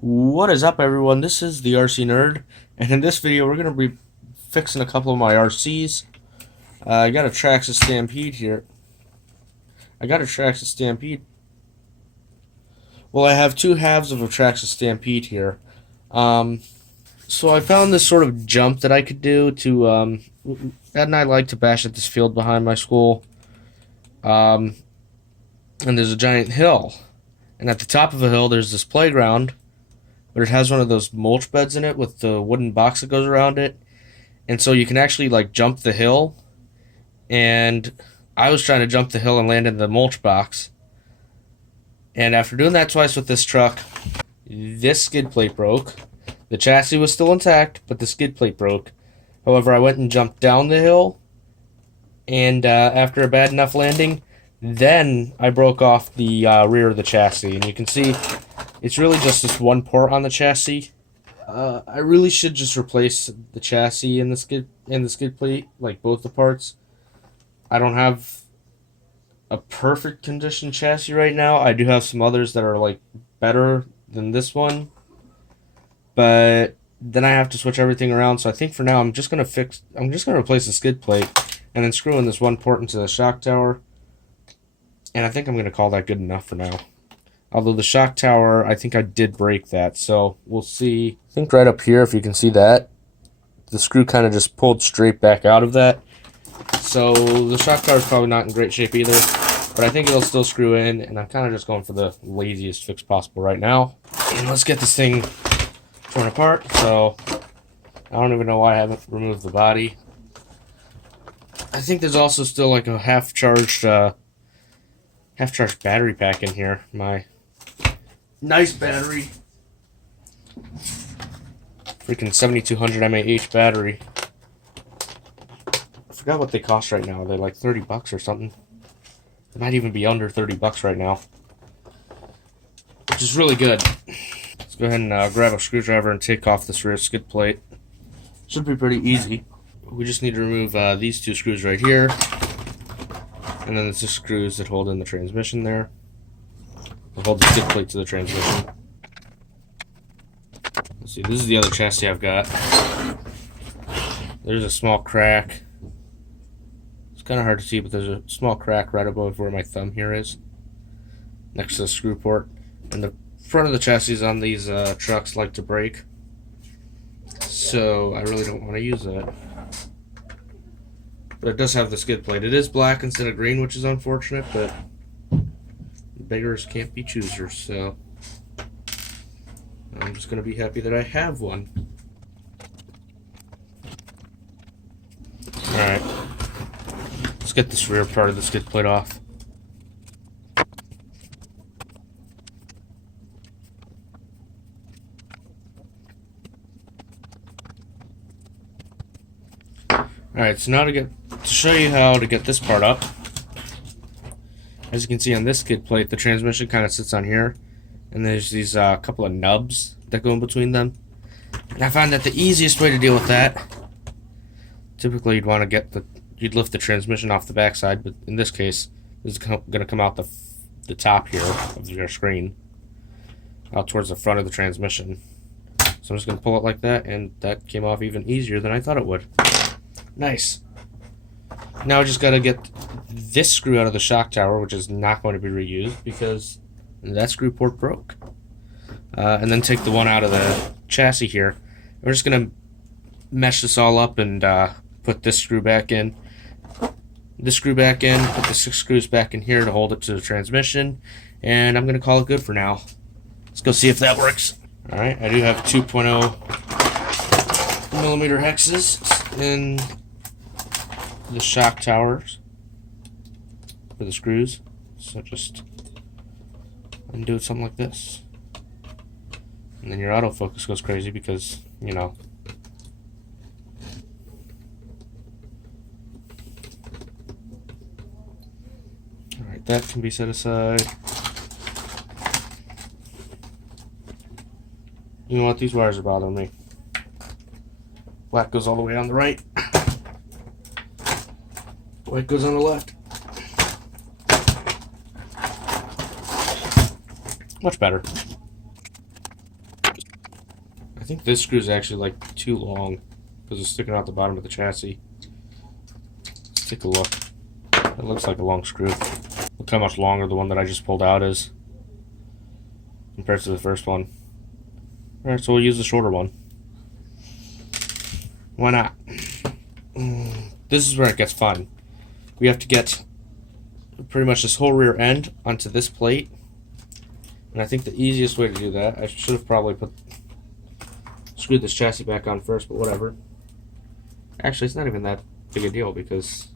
What is up, everyone? This is the RC Nerd, and in this video we're going to be fixing a couple of my RCs. I got a Traxxas Stampede here. Well, I have two halves of a Traxxas Stampede here. So I found this sort of jump that I could do to, Ed and I like to bash at this field behind my school. And there's a giant hill. And at the top of the hill there's this playground, but it has one of those mulch beds in it with the wooden box that goes around it. And so you can actually like jump the hill. And I was trying to jump the hill and land in the mulch box. And after doing that twice with this truck, this skid plate broke. The chassis was still intact, but the skid plate broke. However, I went and jumped down the hill, and after a bad enough landing, then I broke off the rear of the chassis. And you can see it's really just this one port on the chassis. I really should just replace the chassis and the skid plate, like both the parts. I don't have a perfect condition chassis right now. I do have some others that are like better than this one, but then I have to switch everything around. So I think for now I'm just gonna replace the skid plate and then screw in this one port into the shock tower. And I think I'm gonna call that good enough for now. Although the shock tower, I think I did break that, so we'll see. I think right up here, if you can see that, the screw kind of just pulled straight back out of that. So the shock tower is probably not in great shape either, but I think it'll still screw in, and I'm kind of just going for the laziest fix possible right now. And let's get this thing torn apart. So I don't even know why I haven't removed the body. I think there's also still like a half-charged battery pack in here. My nice battery. Freaking 7200 mAh battery. I forgot what they cost right now. They're like 30 bucks or something. They might even be under 30 bucks right now, which is really good. Let's go ahead and grab a screwdriver and take off this rear skid plate. Should be pretty easy. We just need to remove these two screws right here, and then it's the screws that hold in the transmission there. That hold the skid plate to the transmission. Let's see, this is the other chassis I've got. There's a small crack. It's kind of hard to see, but there's a small crack right above where my thumb here is, next to the screw port. And the front of the chassis on these trucks like to break, so I really don't want to use that. But it does have the skid plate. It is black instead of green, which is unfortunate, but beggars can't be choosers, so I'm just going to be happy that I have one. Alright, let's get this rear part of the skid plate off. Alright, so now to show you how to get this part up. As you can see on this skid plate, the transmission kind of sits on here, and there's these couple of nubs that go in between them. And I found that the easiest way to deal with that, typically you'd lift the transmission off the backside, but in this case, this is going to come out the top here of your screen, out towards the front of the transmission. So I'm just going to pull it like that, and that came off even easier than I thought it would. Nice. Now I just got to get this screw out of the shock tower, which is not going to be reused because that screw port broke. And then take the one out of the chassis here. We're just going to mesh this all up and put this screw back in. This screw back in, put the 6 screws back in here to hold it to the transmission, and I'm going to call it good for now. Let's go see if that works. Alright, I do have 2.0 millimeter hexes in the shock towers for the screws, so just undo something like this, and then your autofocus goes crazy because, you know. Alright, that can be set aside. You know what, these wires are bothering me. Black goes all the way on the right, white goes on the left. Much better. think this screw is actually like too long because it's sticking out the bottom of the chassis. Let's take a look. It looks like a long screw. Look how much longer the one that I just pulled out is compared to the first one. Alright, so we'll use the shorter one. Why not? This is where it gets fun. We have to get pretty much this whole rear end onto this plate. And I think the easiest way to do that, I should have probably screwed this chassis back on first, but whatever. Actually, it's not even that big a deal because,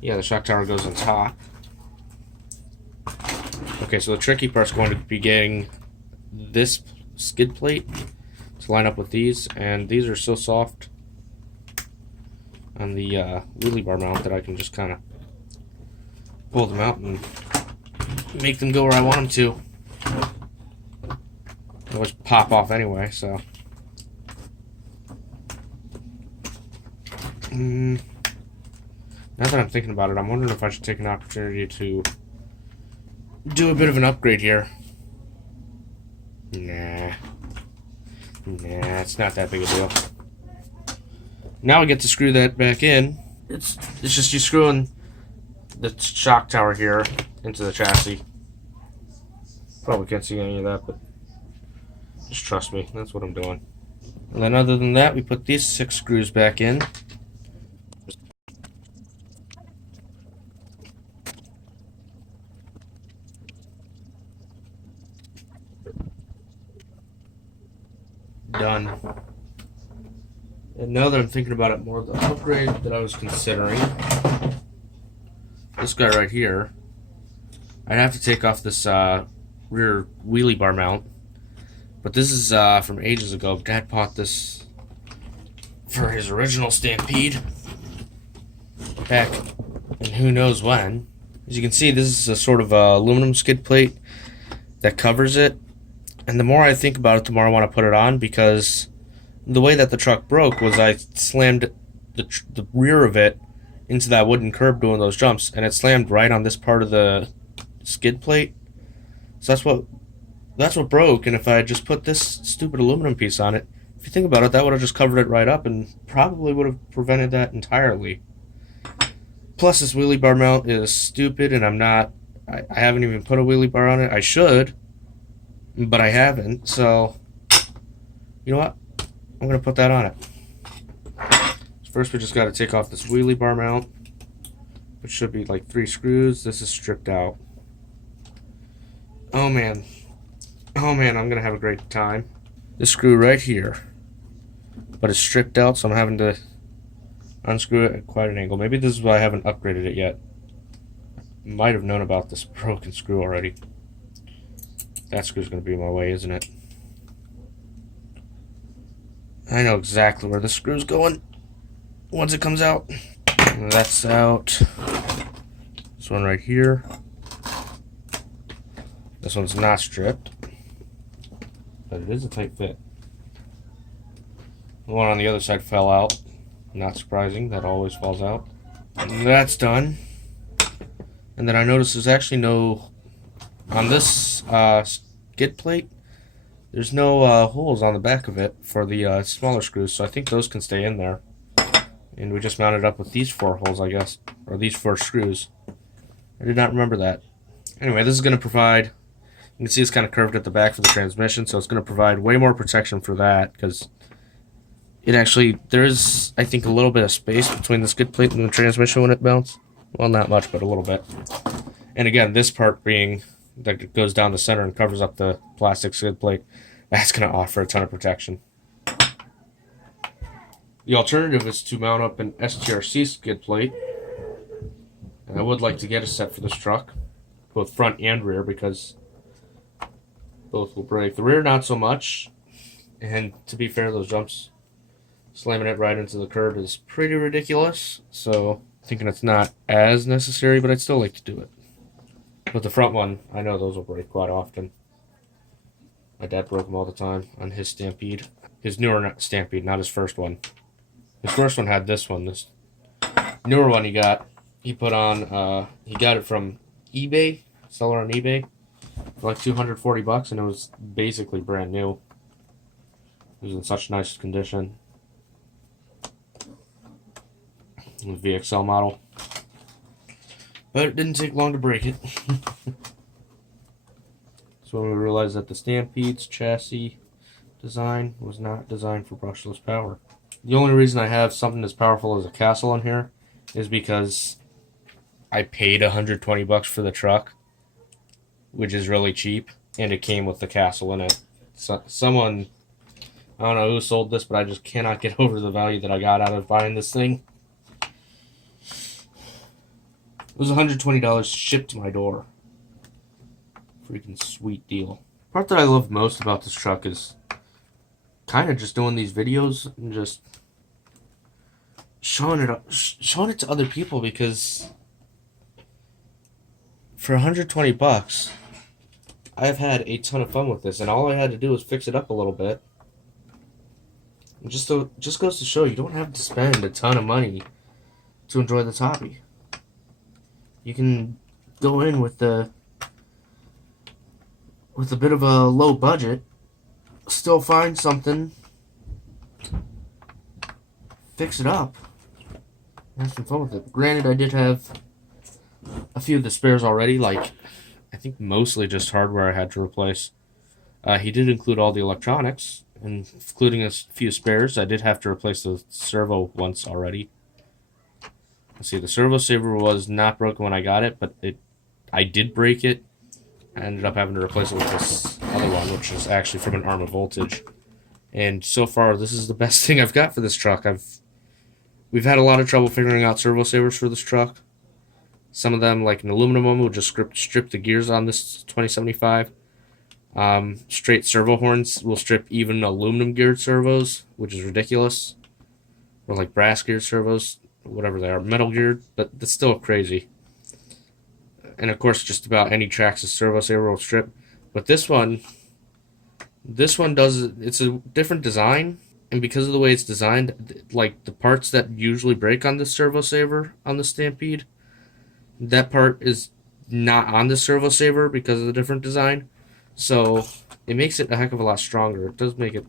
yeah, the shock tower goes on top. Okay, so the tricky part's going to be getting this skid plate to line up with these, and these are so soft on the wheelie bar mount that I can just kind of pull them out and make them go where I want them to. They always pop off anyway, so. Now that I'm thinking about it, I'm wondering if I should take an opportunity to do a bit of an upgrade here. Nah, it's not that big a deal. Now we get to screw that back in. It's just you screwing the shock tower here into the chassis. Probably can't see any of that, but just trust me, that's what I'm doing. And then other than that, we put these 6 screws back in. Done. And now that I'm thinking about it more, the upgrade that I was considering, this guy right here, I'd have to take off this rear wheelie bar mount. But this is from ages ago. Dad bought this for his original Stampede back in who knows when. As you can see, this is a sort of aluminum skid plate that covers it. And the more I think about it, the more I want to put it on, because the way that the truck broke was I slammed the rear of it into that wooden curb doing those jumps, and it slammed right on this part of the skid plate. So that's what broke, and if I had just put this stupid aluminum piece on it, if you think about it, that would have just covered it right up and probably would have prevented that entirely. Plus, this wheelie bar mount is stupid, and I haven't even put a wheelie bar on it. I should, but I haven't, so you know what? I'm going to put that on it. First, we just got to take off this wheelie bar mount, which should be like 3 screws. This is stripped out. Oh man, I'm going to have a great time. This screw right here, but it's stripped out, so I'm having to unscrew it at quite an angle. Maybe this is why I haven't upgraded it yet. Might have known about this broken screw already. That screw's going to be in my way, isn't it? I know exactly where the screw's going once it comes out. And that's out. This one right here. This one's not stripped, but it is a tight fit. The one on the other side fell out. Not surprising, that always falls out. And that's done. And then I noticed there's actually no, on this skid plate, there's no holes on the back of it for the smaller screws, so I think those can stay in there. And we just mounted up with these 4 holes, I guess, or these 4 screws. I did not remember that. Anyway, this is going to provide, you can see it's kind of curved at the back for the transmission, so it's going to provide way more protection for that, because it actually, there is, I think, a little bit of space between the skid plate and the transmission when it mounts. Well, not much, but a little bit. And again, this part being that goes down the center and covers up the plastic skid plate, that's going to offer a ton of protection. The alternative is to mount up an STRC skid plate. And I would like to get a set for this truck, both front and rear, because both will break. The rear, not so much. And to be fair, those jumps, slamming it right into the curb is pretty ridiculous. So, thinking it's not as necessary, but I'd still like to do it. But the front one, I know those will break quite often. My dad broke them all the time on his Stampede. His newer Stampede, not his first one. His first one had this one. This newer one he put on, he got it from eBay, seller on eBay, for like $240, and it was basically brand new. It was in such nice condition. The VXL model. But it didn't take long to break it. So when we realized that the Stampede's chassis design was not designed for brushless power. The only reason I have something as powerful as a Castle in here is because I paid $120 for the truck, which is really cheap, and it came with the Castle in it. So someone, I don't know who sold this, but I just cannot get over the value that I got out of buying this thing. It was $120 shipped to my door. Freaking sweet deal. The part that I love most about this truck is kind of just doing these videos and just showing it to other people, because for $120, I've had a ton of fun with this, and all I had to do was fix it up a little bit. And just goes to show you don't have to spend a ton of money to enjoy this hobby. You can go in with a bit of a low budget, still find something, fix it up, have some fun with it. Granted, I did have a few of the spares already, like I think mostly just hardware I had to replace. He did include all the electronics, including a few spares. I did have to replace the servo once already. Let's see, the servo saver was not broken when I got it, but I did break it. I ended up having to replace it with this other one, which is actually from an Arma Voltage. And so far, this is the best thing I've got for this truck. We've had a lot of trouble figuring out servo savers for this truck. Some of them, like an aluminum one, will just strip the gears on this 2075. Straight servo horns will strip even aluminum geared servos, which is ridiculous. Or like brass geared servos, whatever they are, metal geared, but that's still crazy. And of course, just about any Traxxas servo saver will strip. But this one does, it's a different design, and because of the way it's designed, like the parts that usually break on the servo saver on the Stampede, that part is not on the servo saver because of the different design. So it makes it a heck of a lot stronger. It does make it,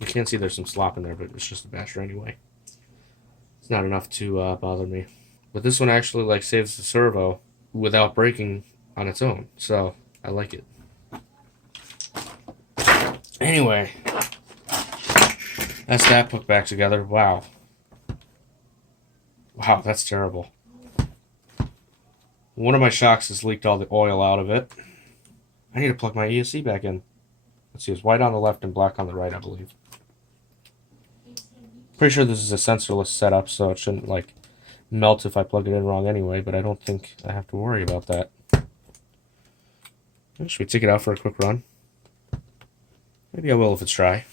you can't see there's some slop in there, but it's just a basher anyway. It's not enough to bother me. But this one actually like saves the servo without breaking on its own, so I like it. Anyway, that's that put back together. Wow, that's terrible. One of my shocks has leaked all the oil out of it. I need to plug my ESC back in. Let's see, it's white on the left and black on the right, I believe. Pretty sure this is a sensorless setup, so it shouldn't like melt if I plug it in wrong anyway, but I don't think I have to worry about that. Should we take it out for a quick run? Maybe I will if it's dry.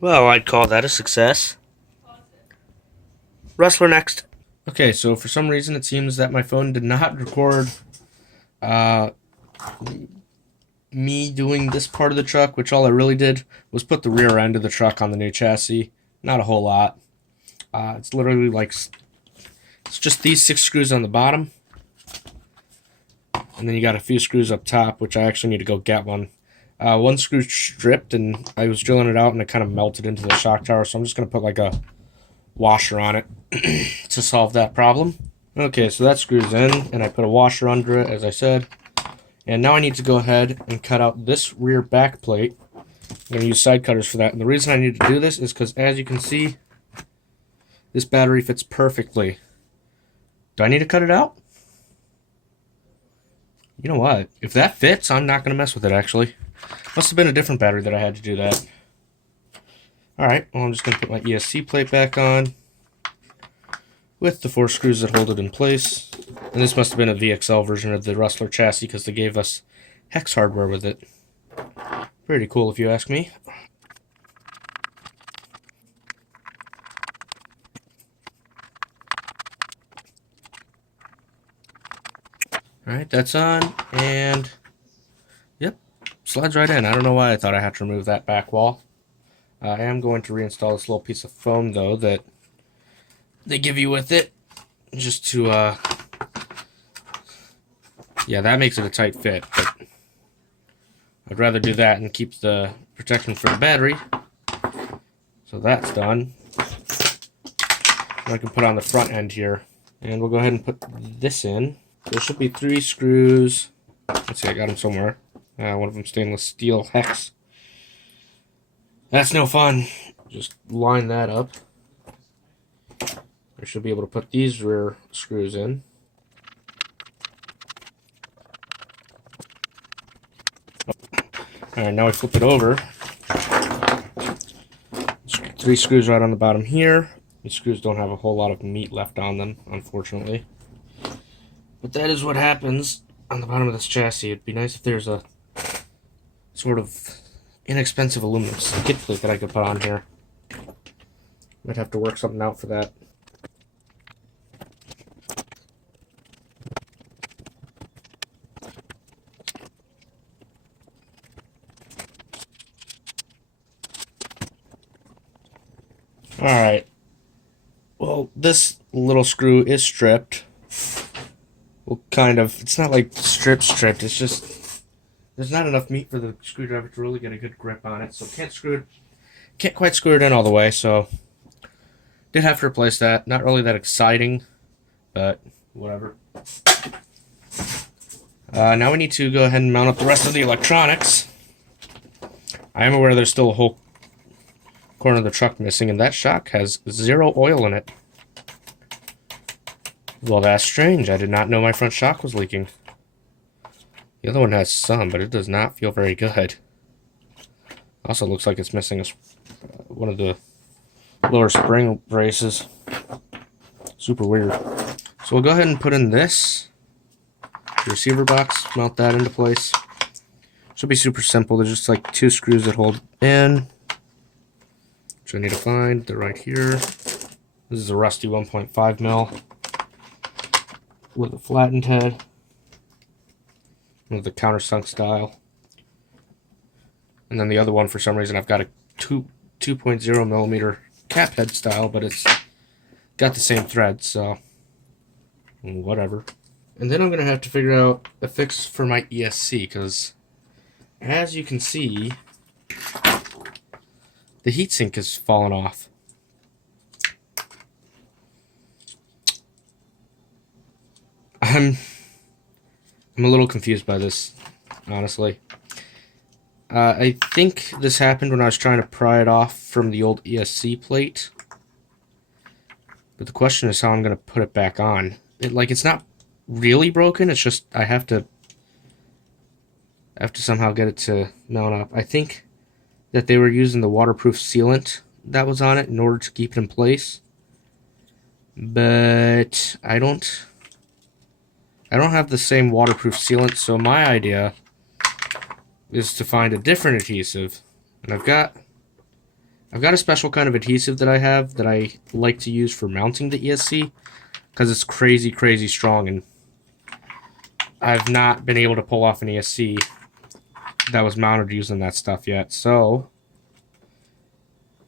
Well, I'd call that a success. Rustler next. Okay, so for some reason it seems that my phone did not record me doing this part of the truck, which all I really did was put the rear end of the truck on the new chassis. Not a whole lot. It's literally like, it's just these 6 screws on the bottom. And then you got a few screws up top, which I actually need to go get one. One screw stripped, and I was drilling it out, and it kind of melted into the shock tower, so I'm just going to put like a washer on it to solve that problem. Okay, so that screws in, and I put a washer under it, as I said. And now I need to go ahead and cut out this rear back plate. I'm going to use side cutters for that, and the reason I need to do this is because, as you can see, this battery fits perfectly. Do I need to cut it out? You know what? If that fits, I'm not going to mess with it, actually. Must have been a different battery that I had to do that. Alright, well, I'm just going to put my ESC plate back on with the 4 screws that hold it in place. And this must have been a VXL version of the Rustler chassis because they gave us hex hardware with it. Pretty cool if you ask me. Alright, that's on, and yep, slides right in. I don't know why I thought I had to remove that back wall. I am going to reinstall this little piece of foam, though, that they give you with it, just to, yeah, that makes it a tight fit, but I'd rather do that and keep the protection for the battery. So that's done. I can put on the front end here, and we'll go ahead and put this in. There should be 3 screws. Let's see, I got them somewhere. One of them stainless steel hex. That's no fun. Just line that up. I should be able to put these rear screws in. Alright, now we flip it over. 3 screws right on the bottom here. These screws don't have a whole lot of meat left on them, unfortunately. But that is what happens on the bottom of this chassis. It'd be nice if there's a sort of inexpensive aluminum skid plate that I could put on here. Might have to work something out for that. Alright. Well, this little screw is stripped. Well, kind of. It's not like stripped, it's just there's not enough meat for the screwdriver to really get a good grip on it, so can't quite screw it in all the way, so did have to replace that. Not really that exciting, but whatever. Now we need to go ahead and mount up the rest of the electronics. I am aware there's still a whole corner of the truck missing, and that shock has 0 oil in it. Well, that's strange. I did not know my front shock was leaking. The other one has some, but it does not feel very good. Also looks like it's missing one of the lower spring braces. Super weird. So we'll go ahead and put in this receiver box, mount that into place. Should be super simple. There's just like 2 screws that hold in, which I need to find. They're right here. This is a rusty 1.5 mil with a flattened head, with the countersunk style. And then the other one, for some reason, I've got a 2.0 millimeter cap head style, but it's got the same thread, so whatever. And then I'm going to have to figure out a fix for my ESC, because as you can see, the heatsink has fallen off. I'm a little confused by this, honestly. I think this happened when I was trying to pry it off from the old ESC plate. But the question is how I'm going to put it back on. It's not really broken, it's just I have to somehow get it to mount up. I think that they were using the waterproof sealant that was on it in order to keep it in place. But I don't have the same waterproof sealant, so my idea is to find a different adhesive. And I've got a special kind of adhesive that I have that I like to use for mounting the ESC, because it's crazy, crazy strong, and I've not been able to pull off an ESC that was mounted using that stuff yet. So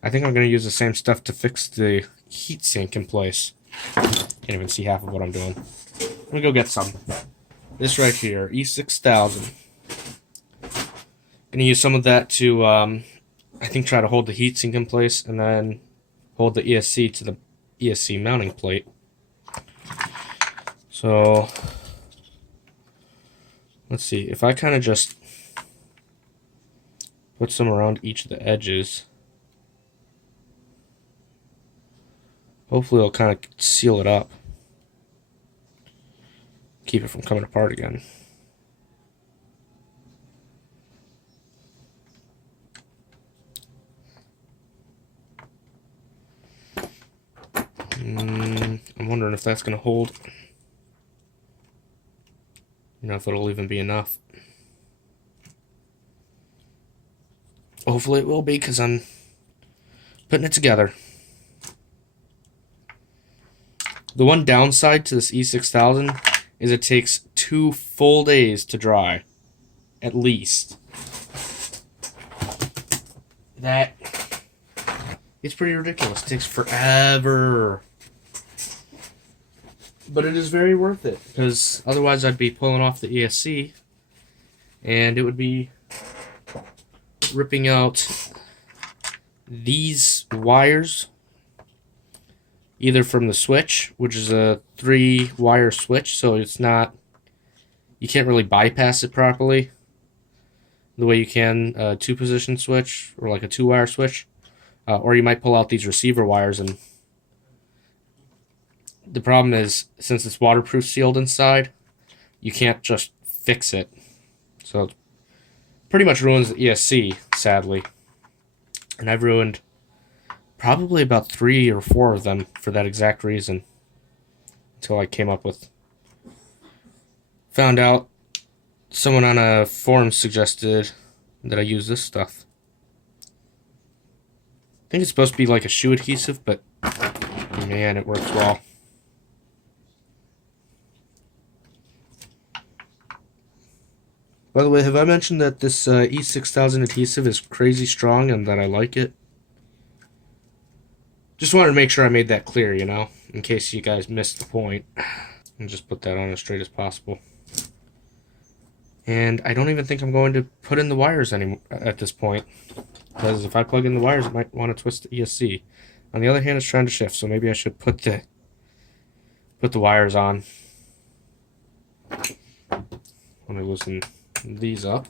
I think I'm going to use the same stuff to fix the heatsink in place. Can't even see half of what I'm doing. I'm going to go get some. This right here, E6000. Going to use some of that to, I think, try to hold the heatsink in place, and then hold the ESC to the ESC mounting plate. So let's see, if I kind of just put some around each of the edges, hopefully it'll kind of seal it up, keep it from coming apart again. I'm wondering if that's going to hold. You know, if it'll even be enough. Hopefully it will be, because I'm putting it together. The one downside to this E6000 is it takes 2 full days to dry. At least. That... It's pretty ridiculous. It takes forever. But it is very worth it, because otherwise I'd be pulling off the ESC, and it would be ripping out these wires, either from the switch, which is a 3-wire switch, so it's not, you can't really bypass it properly the way you can a 2-position switch, or like a 2-wire switch, or you might pull out these receiver wires, and the problem is, since it's waterproof sealed inside, you can't just fix it. So it pretty much ruins the ESC, sadly. And I've ruined probably about 3 or 4 of them for that exact reason. Until I came up with... Found out someone on a forum suggested that I use this stuff. I think it's supposed to be like a shoe adhesive, but man, it works well. By the way, have I mentioned that this E6000 adhesive is crazy strong and that I like it? Just wanted to make sure I made that clear, you know, in case you guys missed the point. And just put that on as straight as possible. And I don't even think I'm going to put in the wires anymore at this point, because if I plug in the wires, it might want to twist the ESC. On the other hand, it's trying to shift, so maybe I should put the wires on. Let me loosen these up.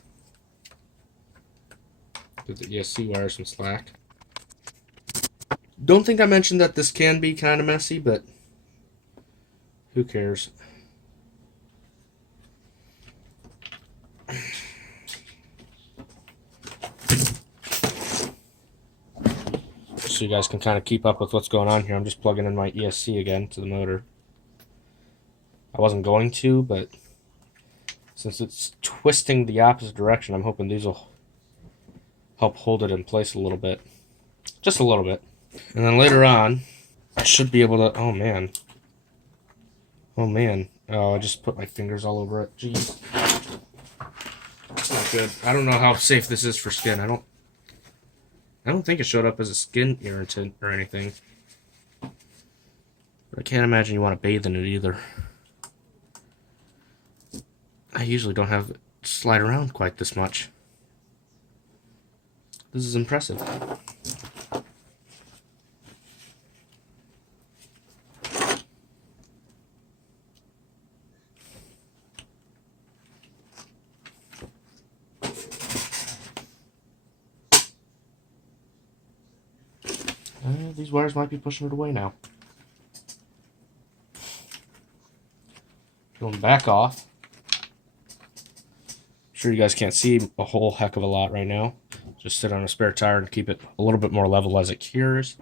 Give the ESC wire some slack. Don't think I mentioned that this can be kind of messy, but who cares? So you guys can kind of keep up with what's going on here. I'm just plugging in my ESC again to the motor. I wasn't going to, but since it's twisting the opposite direction, I'm hoping these will help hold it in place a little bit. Just a little bit. And then later on, I should be able to... Oh, man. Oh, man. Oh, I just put my fingers all over it. Jeez. That's not good. I don't know how safe this is for skin. I don't think it showed up as a skin irritant or anything. But I can't imagine you want to bathe in it either. I usually don't have it slide around quite this much. This is impressive. These wires might be pushing it away now. Going back off. Sure you guys can't see a whole heck of a lot right now. Just sit on a spare tire and keep it a little bit more level as it cures.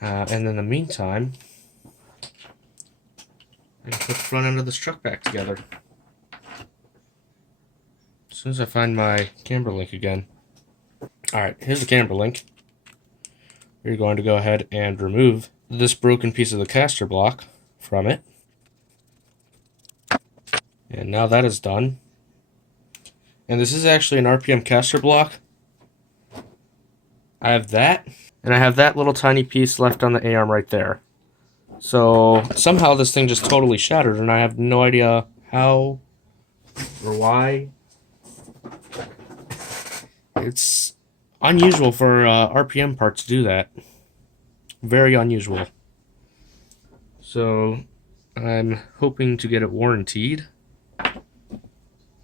And in the meantime, I can put the front end of this truck back together. As soon as I find my camber link again. Alright, here's the camber link. You're going to go ahead and remove this broken piece of the caster block from it. And now that is done. And this is actually an RPM caster block. I have that, and I have that little tiny piece left on the A-arm right there. So somehow this thing just totally shattered, and I have no idea how or why. It's unusual for RPM part to do that. Very unusual. So I'm hoping to get it warrantied.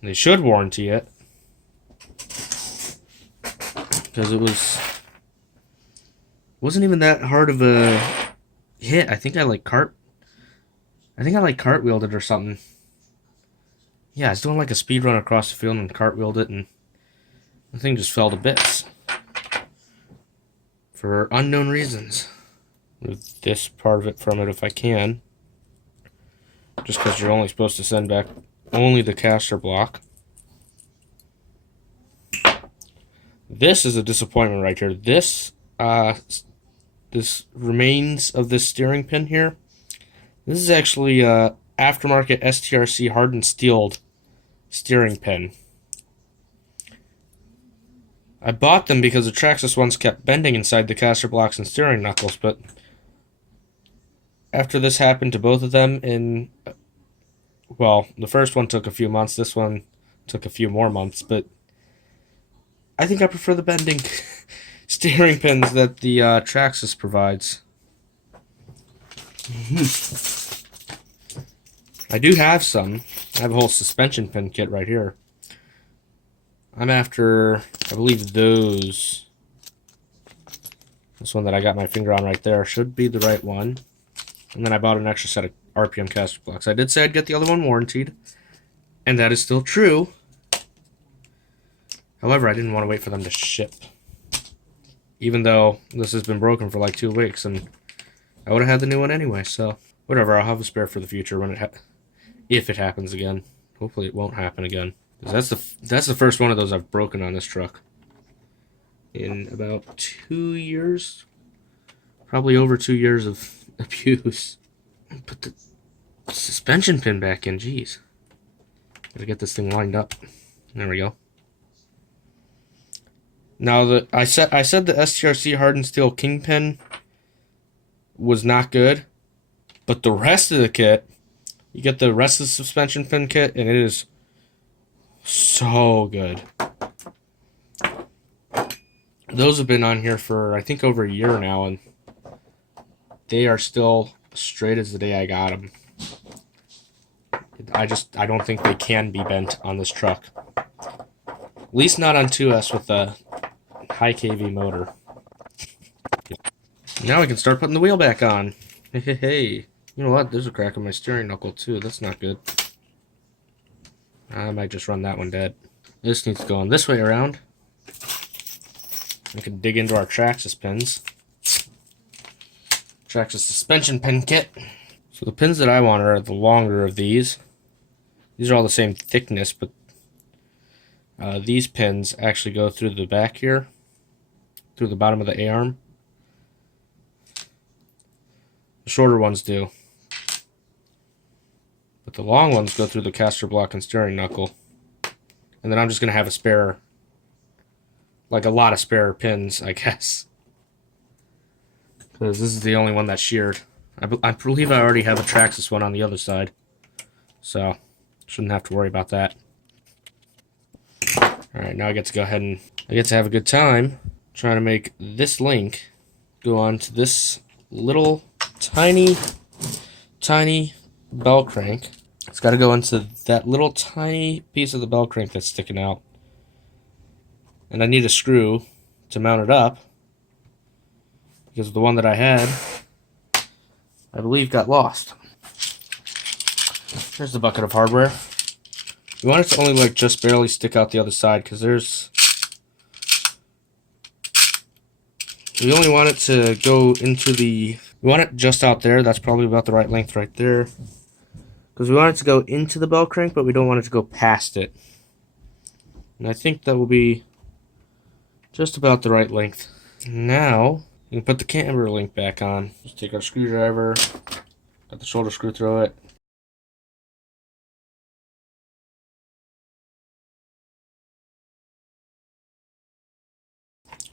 They should warranty it, because it wasn't even that hard of a hit. I think I cartwheeled it or something. Yeah, I was doing like a speed run across the field and cartwheeled it, and the thing just fell to bits for unknown reasons. Move this part of it from it if I can, just because you're only supposed to send back only the caster block. This is a disappointment right here. This remains of this steering pin here. This is actually a aftermarket STRC hardened steel steering pin. I bought them because the Traxxas ones kept bending inside the caster blocks and steering knuckles, but after this happened to both of them well, the first one took a few months, this one took a few more months, but I think I prefer the bending steering pins that the Traxxas provides. I do have some. I have a whole suspension pin kit right here. I'm after, I believe those. This one that I got my finger on right there should be the right one. And then I bought an extra set of RPM caster blocks. I did say I'd get the other one warranted, and that is still true. However, I didn't want to wait for them to ship. Even though this has been broken for like 2 weeks, and I would have had the new one anyway, so whatever, I'll have a spare for the future when if it happens again. Hopefully it won't happen again. That's the first one of those I've broken on this truck in about 2 years, probably over 2 years of abuse. Put the suspension pin back in. Jeez, gotta get this thing lined up. There we go. Now I said the STRC hardened steel kingpin was not good, but the rest of the kit, you get the rest of the suspension pin kit, and it is so good. Those have been on here for I think over a year now, and they are still straight as the day I got them. I don't think they can be bent on this truck. At least not on 2S with a high kV motor. Now I can start putting the wheel back on. Hey, you know what? There's a crack in my steering knuckle too. That's not good. I might just run that one dead. This needs to go on this way around. We can dig into our Traxxas pins. Traxxas suspension pin kit. So the pins that I want are the longer of these. These are all the same thickness, but these pins actually go through the back here, through the bottom of the A-arm. The shorter ones do. But the long ones go through the caster block and steering knuckle. And then I'm just going to have a spare, like a lot of spare pins, I guess. Because this is the only one that's sheared. I believe I already have a Traxxas one on the other side. So, shouldn't have to worry about that. Alright, now I get to go ahead and I get to have a good time trying to make this link go on to this little tiny bell crank. It's got to go into that little tiny piece of the bell crank that's sticking out. And I need a screw to mount it up, because the one that I had, I believe, got lost. There's the bucket of hardware. You want it to only like just barely stick out the other side, because we only want it to go into we want it just out there. That's probably about the right length right there. Because we want it to go into the bell crank, but we don't want it to go past it. And I think that will be just about the right length. Now, we can put the camber link back on. Just take our screwdriver, got the shoulder screw through it.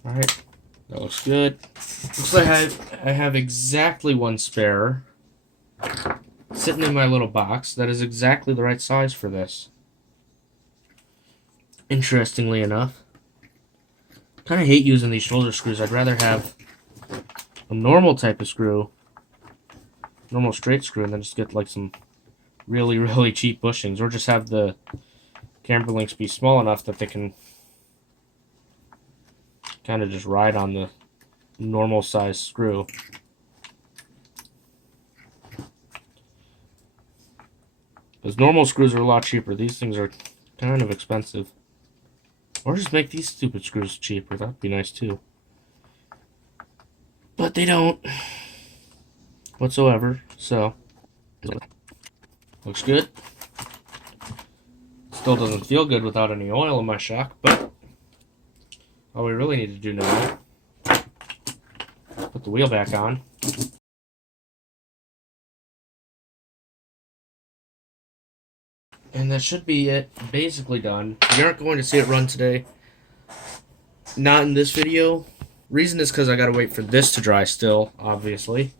Alright, that looks good. Looks like I have exactly one spare sitting in my little box that is exactly the right size for this. Interestingly enough. Kind of hate using these shoulder screws. I'd rather have a normal type of screw, normal straight screw, and then just get like some really cheap bushings, or just have the camber links be small enough that they can kind of just ride on the normal size screw. Because normal screws are a lot cheaper. These things are kind of expensive. Or just make these stupid screws cheaper. That'd be nice too. But they don't whatsoever. So, looks good. Still doesn't feel good without any oil in my shock, but All we really need to do now, put the wheel back on. And that should be it, basically done. You aren't going to see it run today. Not in this video. Reason is because I gotta wait for this to dry still, obviously.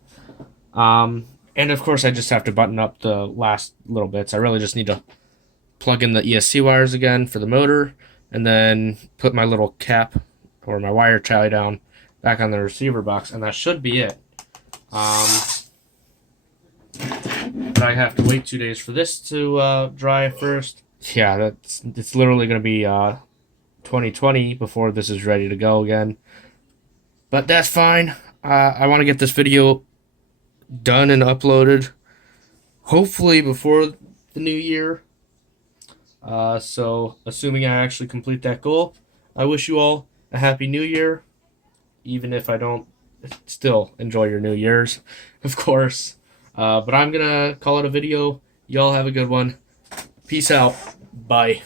And of course I just have to button up the last little bits. I really just need to plug in the ESC wires again for the motor, and then put my little cap, or my wire tie down, back on the receiver box, and that should be it. But I have to wait 2 days for this to dry first. Yeah, it's literally going to be 2020 before this is ready to go again. But that's fine. I want to get this video done and uploaded, hopefully before the new year. So, assuming I actually complete that goal, I wish you all a happy new year. Even if I don't, still enjoy your New Year's, of course. But I'm going to call it a video. Y'all have a good one. Peace out. Bye.